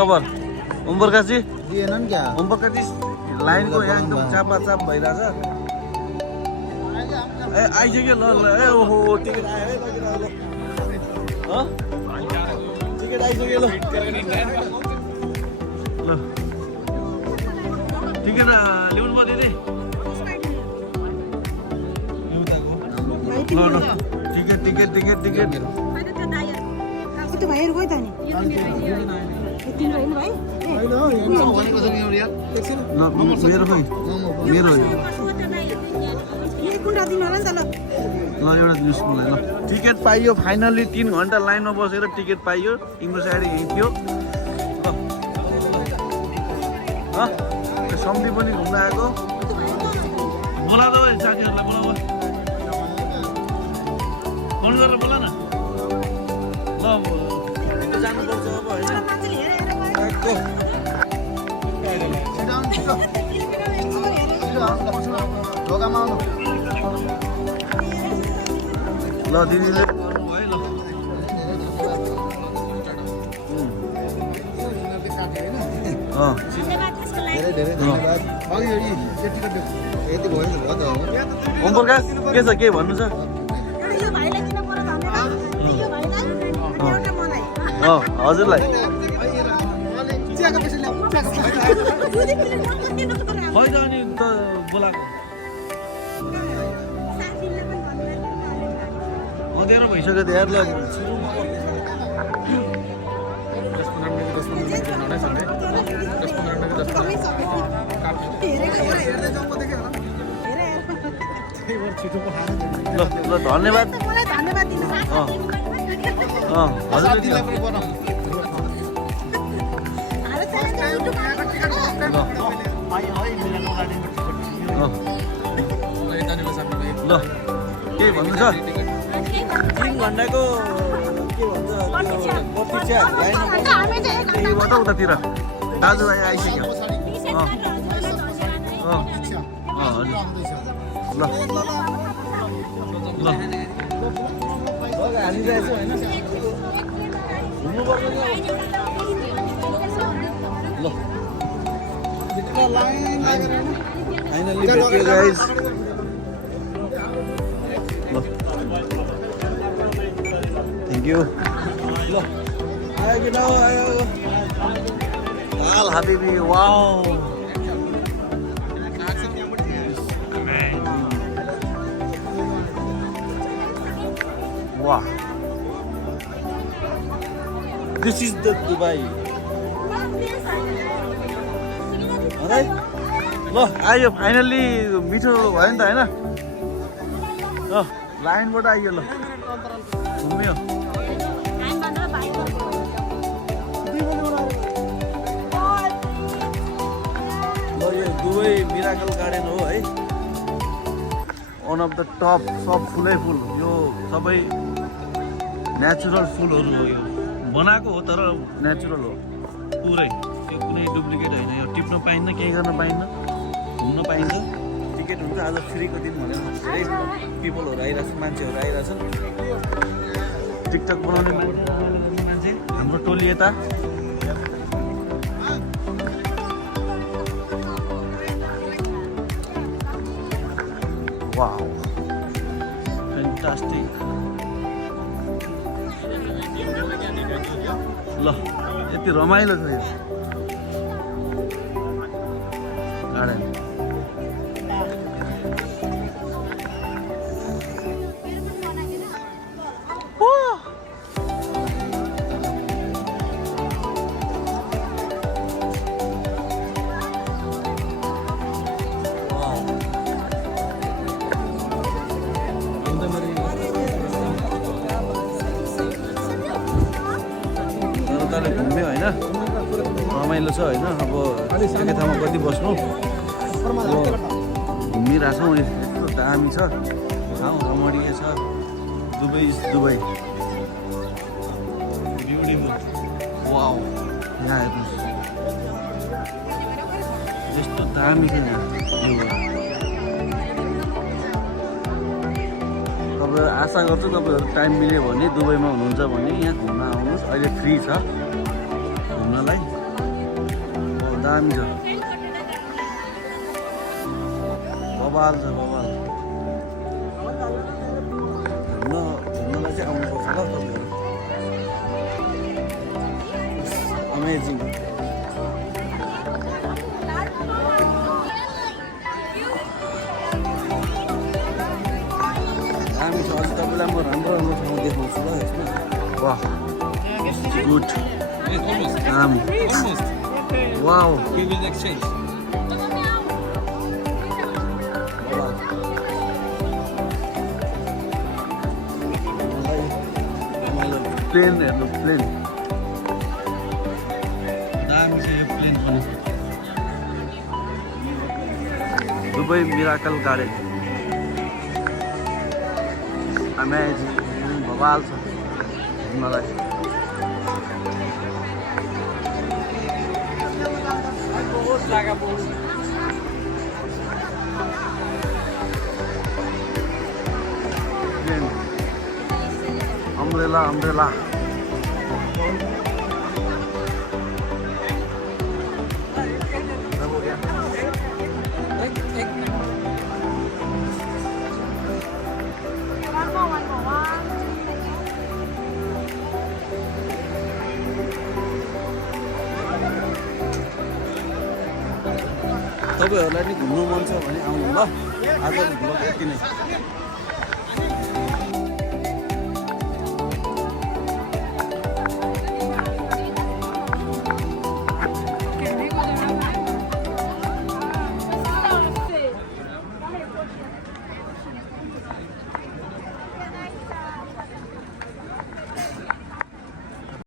खबर ओमप्रकाशजी दिएनन् क्या ओमप्रकाशजी लाइनको यहाँ एकदम चापाचाप भइरहेछ ए आइसक्यो ल ल ए ओहो टिकट आयो है टिकट आइसक्यो ल ल टिकट ल्याउनु पर्यो दिदी ल ल टिकट टिकट टिकट टिकट भाइहरु गयो त नि तिम्रो हैन भाइ मेरो खै मेरो कुन रात दिनु होला नि त ल ल एउटा दिनुहोस् मलाई ल टिकट पाइयो फाइनल्ली 3 घन्टा लाइनमा बसेर टिकट पाइयो तिम्रो साइड यही थियो सम्झी पनि घुम्न आएको बोला त साथीहरूलाई बोला फोन गरेर बोला न ल जानुपर्छ अब होइन ल दिदीले गर्नुभयो है ल धेरै धेरै धन्यवाद ओमप्रकाश के छ के भन्नु छ हजुरलाई होइन अनि त बोलाएको अँधेरो भइसक्यो त यार ल ल धन्यवाद ल केही भन्नु छ 3 घन्टाको के भन्छ लाइन उतातिर दाजुभाइ आइसक्यो ल ल हालिरहेको होइन घुम्नुपर्छ ल फाइनल्ली भेट्यो गाइस ल थ्याङ्क यू ल आयो आयो हाल हाबिबी वाओ वाह दिस इज द दुबई ल आयो फाइनल्ली मिठो भयो नि त होइन ल लाइनबाट आइयो ल घुम्यो ल यो दुबई मिराकल गार्डन हो है वान अफ द टप सब फुलै फुल यो सबै नेचुरल फुलहरू हो यो बनाएको हो तर नेचुरल हो पुरै यो कुनै डुप्लिकेट होइन यो टिप्न पाइन्न केही गर्न पाइन्न घुम्न पाइन्छ टिकट हुन्छ आज फ्रीको दिन भनेर धेरै पिपलहरू आइरहेको छ मान्छेहरू आइरहेछन् टिकटक बनाउने मान्छे हाम्रो टोली यता वाउ फ्यान्टास्टिक ल यति रमाइलो छ यो गार्डन घुम्यो होइन रमाइलो छ होइन अब एकै ठाउँमा कति बस्नु घुमिरहेछौँ यस्तो दामी छ ठाउँ रमणीय छ Dubai is Dubai beautiful wow यहाँ हेर्नुहोस् यस्तो दामी छ यहाँ तपाईँ आशा गर्छु तपाईँहरू टाइम मिल्यो भने दुबईमा हुनुहुन्छ भने यहाँ घुम्न आउनुहोस्। अहिले फ्री छ घुम्नलाई। दामी छ, बबाल छ बबाल। घुम्नलाई चाहिँ आउनुपर्छ ल तपाईँहरू। अमेजिङ। दामी छ। अझै तपाईँलाई म राम्रो राम्रो ठाउँ देखाउँछु ल यसमा। वाह गुड दामी। Wow We will exchange. Plane हेर्नु, प्लेन दामी छ यो प्लेन पनि। दुबई मिराकल गार्डन अमेजिङ, बवाल छ घुम्नलाई। अम्ब्रेला अम्ब्रेला तपाईँहरूलाई नि घुम्नु मन छ भने आउनु ल। आजको भ्लग यति नै।